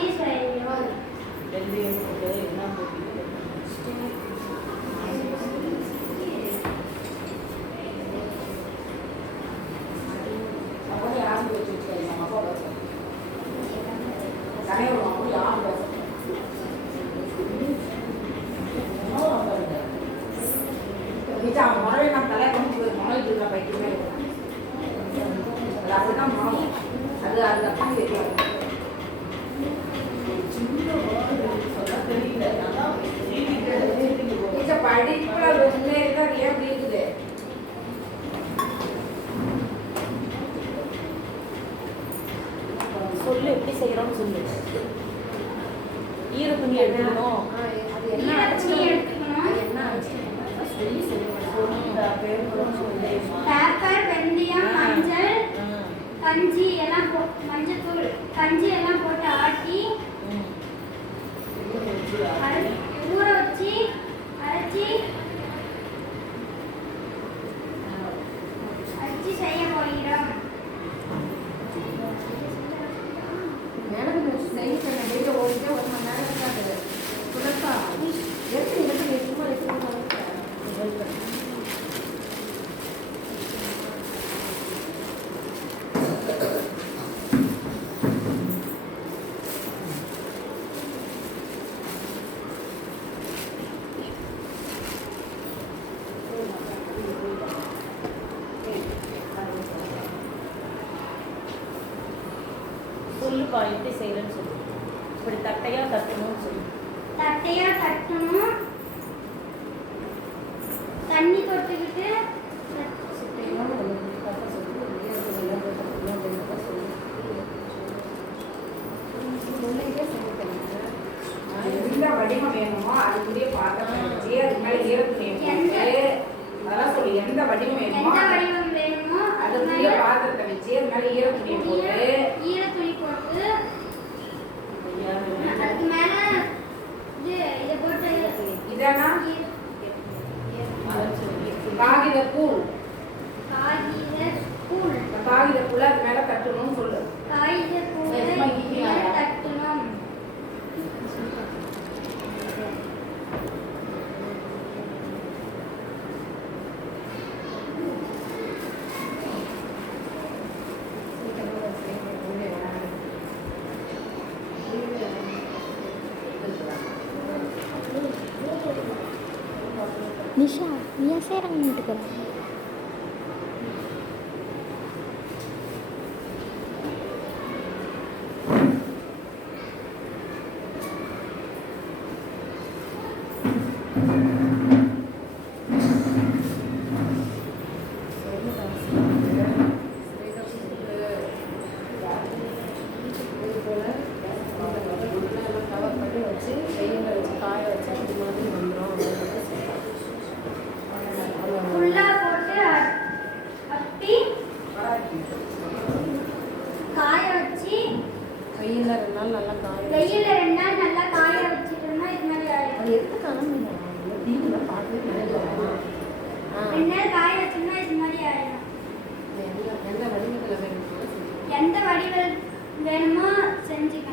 அச்சி செய்யும். வெந்தயம் போட்டு எல்லாம் போட்டு சொல்லு எப்படி செய்யறோம்னு சொல்லு. ஈர துணி எடுக்கணும். அது என்ன எடுத்துக்கணும்? பேப்பர், வெந்தயம், மஞ்சள், கஞ்சி எல்லாம் மஞ்சத்தூள் கஞ்சி எல்லாம் போட்டு ஆட்டி ஊற வச்சு அரைச்சி செய்ய போகிறோம். சொல்லுப்பா எப்படி செய்யறேன்னு சொல்லு. இப்படி தட்டையா தட்டணும்னு சொல்லு. தட்டையா தட்டணும். தண்ணி தொட்டுக்கிட்டு வடிவம் வேணுமோ அதுக்குரிய பாத்திரம் வச்சு அது மேல அதெல்லாம் சொல்லி எந்த வடிவம் வேணுமோ அதுக்குரிய பாத்திரத்தை வச்சு அது மேல ஈரத்துணி போட்டு அதுக்கு மேல இதை போட்டு இதெல்லாம் காகிதக்கூழ் காகிதக்கூழ் அது மேல தட்டணும்னு சொல்லு. தட்டணும். நிஷா நீயா சேரங்க வீட்டுக்கு வெயில்ல 2 நாள் நல்லா காய வச்சிட்டோம்னா இது மாதிரி ஆயிடும். அது எடுத்து காணுங்க. டிவில பார்க்கவே நல்லா. 2 நாள் காய வச்சோம்னா இது மாதிரி ஆயிடும். எந்த வடிவத்துல வேணுமோ எந்த வடிவல் வேணுமோ செஞ்சுக்கலாம்.